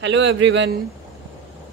Hello everyone.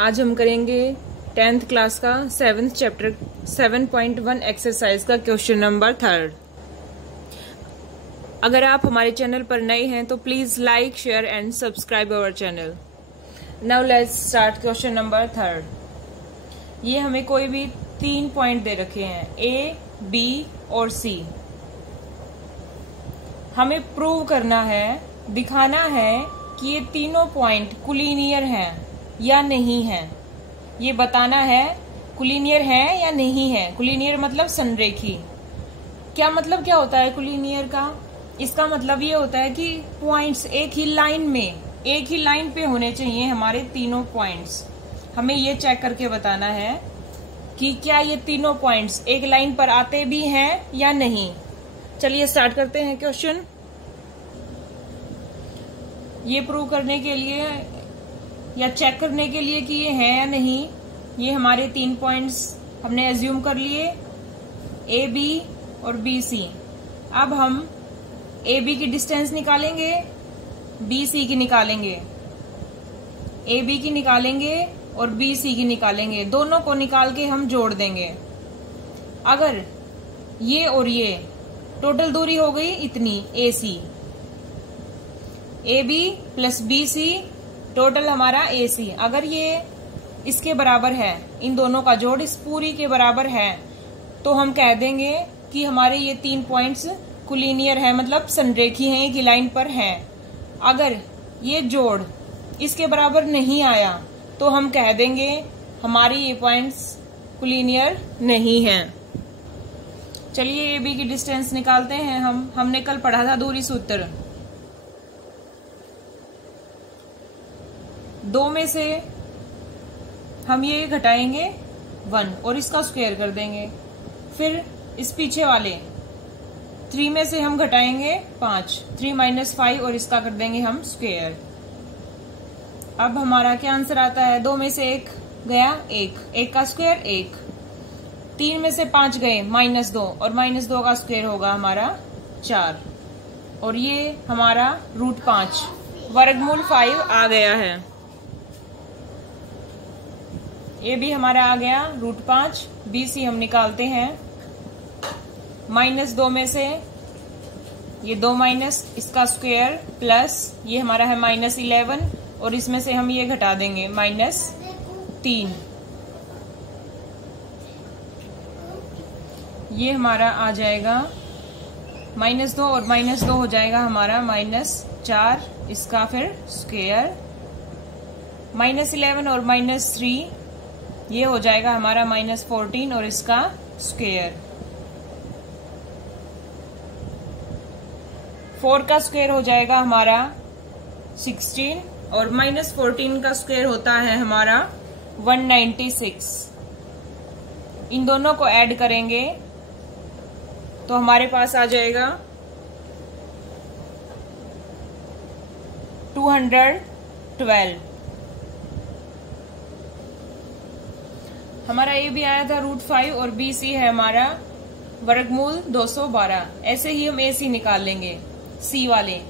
आज हम करेंगे 10th क्लास का 7th चैप्टर 7.1 एक्सरसाइज का क्वेश्चन नंबर 3। अगर आप हमारे चैनल पर नए हैं तो please like share and subscribe our channel. Now let's start question number 3। ये हमें कोई भी 3 पॉइंट दे रखे हैं ए, बी और सी। हमें प्रूव करना है, दिखाना है कि ये तीनों पॉइंट कुलीनियर हैं या नहीं हैं। ये बताना है कुलीनियर है या नहीं है। कुलीनियर मतलब संरेखी। क्या मतलब क्या होता है कुलीनियर का? इसका मतलब ये होता है कि पॉइंट्स एक ही लाइन पे होने चाहिए हमारे तीनों पॉइंट्स। हमें ये चेक करके बताना है कि क्या ये तीनों पॉइंट्स एक लाइन पर आते भी हैं या नहीं। चलिए स्टार्ट करते हैं क्वेश्चन। ये प्रूव करने के लिए या चेक करने के लिए कि ये है या नहीं, ये हमारे 3 पॉइंट्स हमने एज्यूम कर लिए, ए बी और बी सी। अब हम ए बी की डिस्टेंस निकालेंगे, बी सी की निकालेंगे, ए बी की निकालेंगे और बी सी की निकालेंगे। दोनों को निकाल के हम जोड़ देंगे। अगर ये और ये टोटल दूरी हो गई इतनी A C, A B plus B C total हमारा ए सी। अगर ये इसके बराबर है, इन दोनों का जोड़ इस पूरी के बराबर है, तो हम कह देंगे कि हमारे ये 3 पॉइंट्स कुलीनियर है, मतलब संरेखी हैं, एक लाइन पर हैं। अगर ये जोड़ इसके बराबर नहीं आया तो हम कह देंगे हमारी ये पॉइंट्स कुलीनियर नहीं हैं। चलिए ए बी की डिस्टेंस निकालते हैं। हमने कल पढ़ा था दूरी सूत्र। 2 में से हम ये घटाएंगे 1 और इसका स्क्वायर कर देंगे। फिर इस पीछे वाले 3 में से हम घटाएंगे 5, 3 - 5 और इसका कर देंगे हम स्क्वायर। अब हमारा क्या आंसर आता है? 2 में से 1 गया 1 का स्क्वायर 1, 3 में से 5 गए -2 और -2 का स्क्वायर होगा हमारा 4। और ये हमारा √5 वर्गमूल 5 आ गया है। ये भी हमारा आ गया √5। बी सी हम निकालते हैं। -2 में से ये 2 माइनस इसका स्क्वायर प्लस ये हमारा है -11 और इसमें से हम ये घटा देंगे -3। ये हमारा आ जाएगा -2 और -2 हो जाएगा हमारा -4, इसका फिर स्क्वायर, -11 और -3 ये हो जाएगा हमारा -14 और इसका स्क्वायर। 4 का स्क्वायर हो जाएगा हमारा 16 और -14 का स्क्वायर होता है हमारा 196। इन दोनों को ऐड करेंगे तो हमारे पास आ जाएगा 212। हमारा ए भी आया था √5 और बी सी है हमारा वर्गमूल 212। ऐसे ही हम ए सी निकाल लेंगे। सी वाले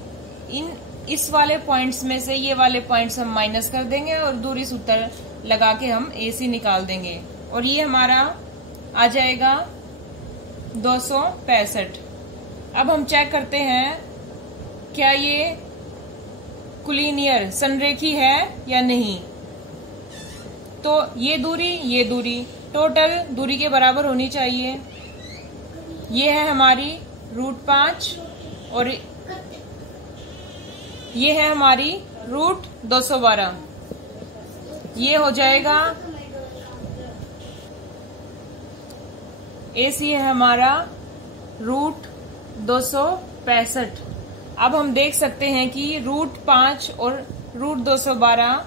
इस वाले पॉइंट्स में से ये वाले पॉइंट्स हम माइनस कर देंगे और दूरी सूत्र लगा के हम ए सी निकाल देंगे और ये हमारा आ जाएगा 265। अब हम चेक करते हैं क्या ये कुलीनियर संरेखी है या नहीं। तो ये दूरी टोटल दूरी के बराबर होनी चाहिए। ये है हमारी √5 और ये है हमारी √212। ये हो जाएगा AC है हमारा √265। अब हम देख सकते हैं कि √5 और √212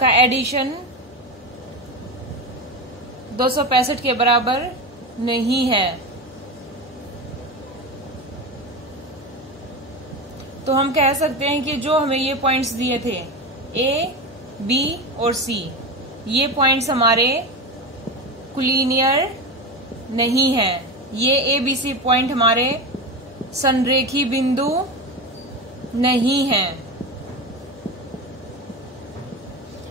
का एडिशन 265 के बराबर नहीं है। तो हम कह सकते हैं कि जो हमें ये पॉइंट्स दिए थे ए, बी और सी, ये पॉइंट्स हमारे कुलीनियर नहीं है। ये ए बी सी पॉइंट हमारे संरेखी बिंदु नहीं है।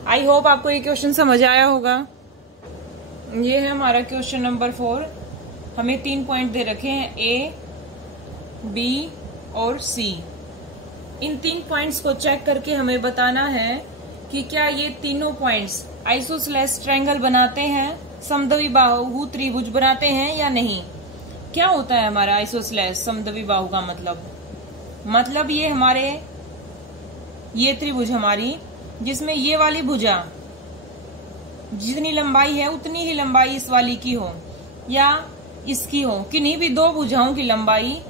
आई होप आपको ये क्वेश्चन समझ आया होगा। ये है हमारा क्वेश्चन नंबर 4। हमें 3 पॉइंट दे रखे हैं, ए, बी और सी। इन 3 पॉइंट्स को चेक करके हमें बताना है कि क्या ये तीनों पॉइंट्स आइसोसेलेस ट्रायंगल बनाते हैं, समद्विबाहु त्रिभुज बनाते हैं या नहीं। क्या होता है हमारा आइसोसेलेस समद्विबाहु का मतलब ये त्रिभुज हमारी, जिसमें ये वाली भुजा जितनी लंबाई है उतनी ही लंबाई इस वाली की हो या इसकी हो, किन्हीं भी 2 भुजाओं की लंबाई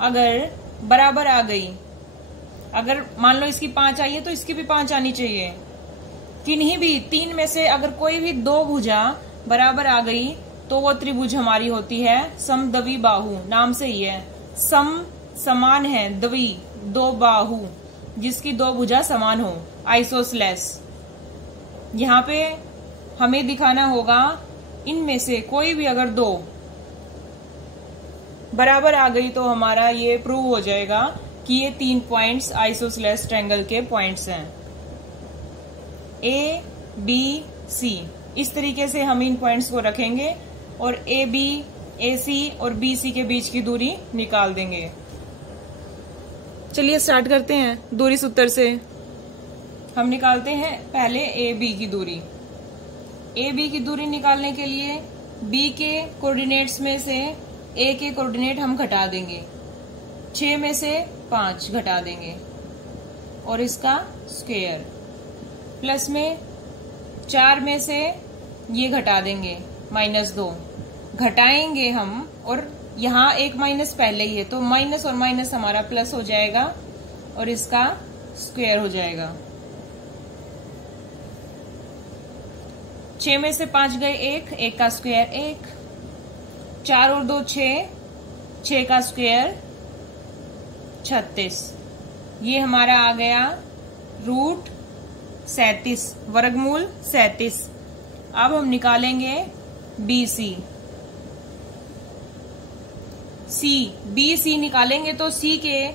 अगर बराबर आ गई, अगर मान लो इसकी 5 आई है तो इसकी भी 5 आनी चाहिए। किन्हीं भी 3 में से अगर कोई भी 2 भुजा बराबर आ गई तो वो त्रिभुज हमारी होती है समद्विबाहु। नाम से ही है, सम समान है, द्वि 2 बाहु जिसकी 2 भुजा समान हो, आइसोसेलेस। यहाँ पे हमें दिखाना होगा इनमें से कोई भी अगर 2 बराबर आ गई तो हमारा ये प्रूव हो जाएगा कि ये 3 पॉइंट्स आइसोसेलेस ट्रायंगल के पॉइंट्स हैं, ए, बी, सी। इस तरीके से हम इन पॉइंट्स को रखेंगे और ए बी, ए सी और बी सी के बीच की दूरी निकाल देंगे। चलिए स्टार्ट करते हैं। दूरी सूत्र से हम निकालते हैं पहले ए बी की दूरी। ए बी की दूरी निकालने के लिए बी के कोऑर्डिनेट्स में से ए के कोऑर्डिनेट हम घटा देंगे, 6 में से 5 घटा देंगे और इसका स्क्वायर, प्लस में 4 में से ये घटा देंगे -2, घटाएंगे हम और यहाँ एक माइनस पहले ही है तो माइनस और माइनस हमारा प्लस हो जाएगा और इसका स्क्वायर हो जाएगा। 6 में से 5 गए 1 का स्क्वायर 1, 4 और 2 6 का स्क्वायर 36। ये हमारा आ गया √37, वर्गमूल 37। अब हम निकालेंगे बी सी निकालेंगे तो सी के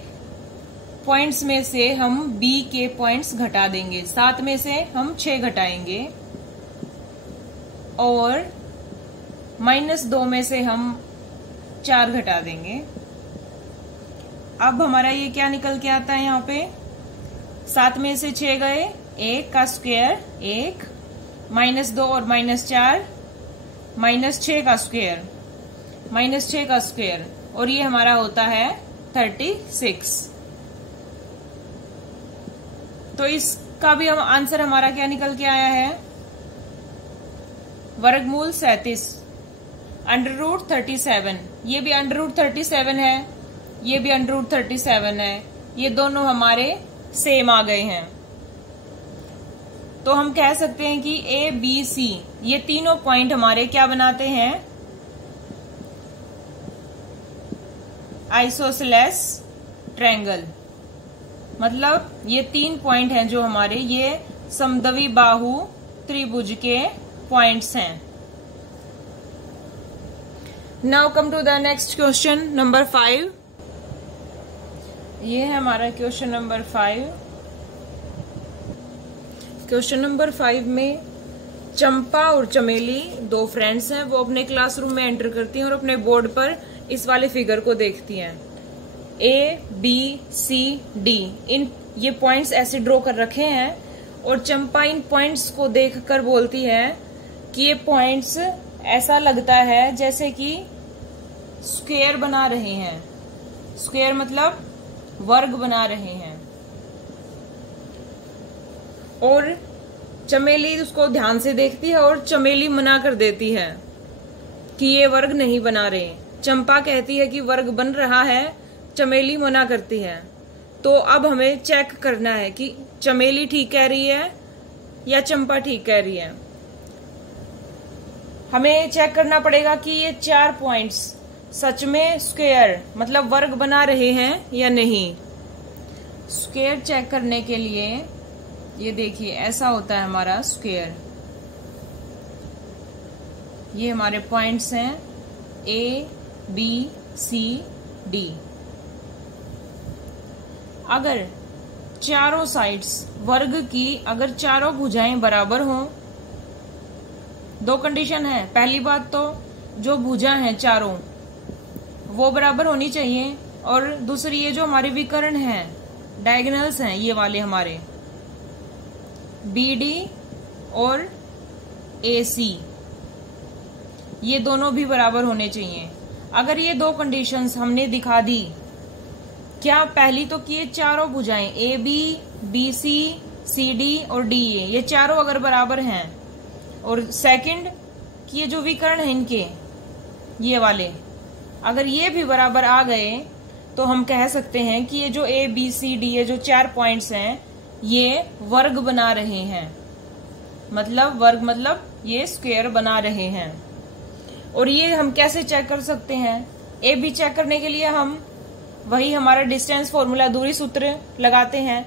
पॉइंट्स में से हम बी के पॉइंट्स घटा देंगे, 7 में से हम 6 घटाएंगे और -2 में से हम 4 घटा देंगे। अब हमारा ये क्या निकल के आता है, यहाँ पे 7 में से 6 गए 1 का स्क्वायर 1, -2 और -4 -6 का स्क्वायर, -6 का स्क्वायर और ये हमारा होता है 36। तो इसका भी हम आंसर हमारा क्या निकल के आया है, वर्गमूल 37 √37। ये भी √37 है, ये भी √37 है, ये दोनों हमारे सेम आ गए हैं। तो हम कह सकते हैं कि ए बी सी ये तीनों पॉइंट हमारे क्या बनाते हैं, आइसोसेलेस ट्रायंगल। मतलब ये 3 पॉइंट हैं जो हमारे ये समद्विबाहु त्रिभुज के पॉइंट्स हैं। Now come to the next question number 5। ये है हमारा क्वेश्चन नंबर 5। क्वेश्चन नंबर 5 में चंपा और चमेली 2 फ्रेंड्स हैं, वो अपने क्लासरूम में एंटर करती हैं और अपने बोर्ड पर इस वाले फिगर को देखती हैं। ए बी सी डी इन ये पॉइंट्स ऐसे ड्रॉ कर रखे हैं और चंपा इन पॉइंट्स को देखकर बोलती है कि ये पॉइंट्स ऐसा लगता है जैसे कि स्क्वायर बना रहे हैं। स्क्वायर मतलब वर्ग बना रहे हैं। और चमेली उसको ध्यान से देखती है और चमेली मना कर देती है कि ये वर्ग नहीं बना रहे। चंपा कहती है कि वर्ग बन रहा है, चमेली मना करती है। तो अब हमें चेक करना है कि चमेली ठीक कह रही है या चंपा ठीक कह रही है। हमें चेक करना पड़ेगा कि ये 4 पॉइंट्स सच में स्क्वायर मतलब वर्ग बना रहे हैं या नहीं। स्क्वायर चेक करने के लिए ये देखिए ऐसा होता है हमारा स्क्वायर। ये हमारे पॉइंट्स हैं ए बी सी डी। अगर चारों साइड्स वर्ग की अगर चारों भुजाएं बराबर हों, दो कंडीशन है। पहली बात तो जो भुजा है चारों वो बराबर होनी चाहिए, और दूसरी ये जो हमारे विकर्ण हैं, डायगोनल्स हैं ये वाले हमारे BD और AC, ये दोनों भी बराबर होने चाहिए। अगर ये दो कंडीशंस हमने दिखा दी, क्या पहली तो कि ये चारों भुजाएं AB, BC, CD और DA ये चारों अगर बराबर हैं, और सेकंड कि ये जो विकर्ण हैं इनके ये वाले अगर ये भी बराबर आ गए, तो हम कह सकते हैं कि ये जो ABCD ये जो 4 पॉइंट्स हैं ये वर्ग बना रहे हैं। मतलब वर्ग मतलब ये स्क्वायर बना रहे हैं। और ये हम कैसे चेक कर सकते हैं? AB चेक करने के लिए हम वही हमारा डिस्टेंस फॉर्मूला दूरी सूत्र लगाते हैं,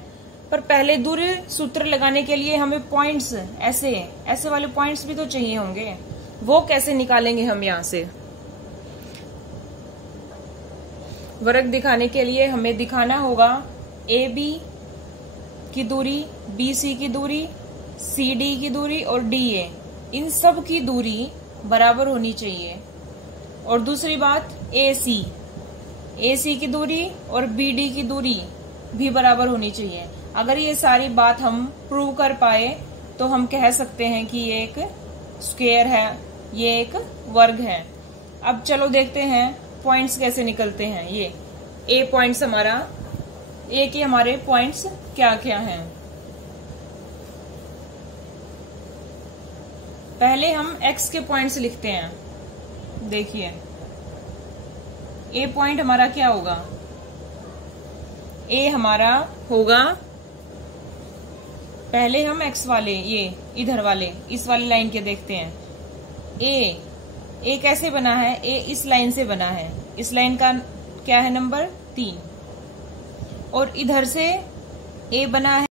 पर पहले दूरी सूत्र लगाने के लिए हमें पॉइंट्स ऐसे वाले पॉइंट्स भी तो चाहिए होंगे। वो कैसे निकालेंगे हम यहाँ से? वर्ग दिखाने के लिए हमें दिखाना होगा AB की दूरी, BC की दूरी, CD की दूरी और DA, इन सब की दूरी बराबर होनी चाहिए। और दूसरी बात AC की दूरी और BD की दूरी भी बराबर होनी चाहिए। अगर ये सारी बात हम प्रूव कर पाए तो हम कह सकते हैं कि ये एक स्क्वायर है, ये एक वर्ग है। अब चलो देखते हैं पॉइंट्स कैसे निकलते हैं। ये A पॉइंट्स हमारा, A के हमारे पॉइंट्स क्या क्या हैं। पहले हम X के पॉइंट्स लिखते हैं। देखिए A पॉइंट हमारा क्या होगा? A हमारा होगा, पहले हम X वाले ये इधर वाले इस वाली लाइन के देखते हैं। A कैसे बना है? A इस लाइन से बना है। इस लाइन का क्या है? नंबर 3। और इधर से A बना है